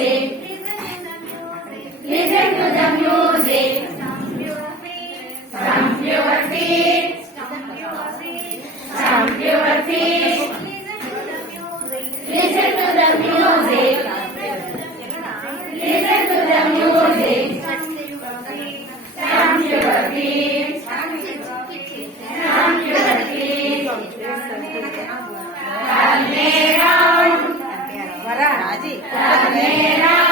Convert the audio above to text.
Listen to the music. Stamp your feet. Stamp your feet. Listen to the music. Listen to the music. Stamp your feet. Stamp your feet. Turn around. Turn around.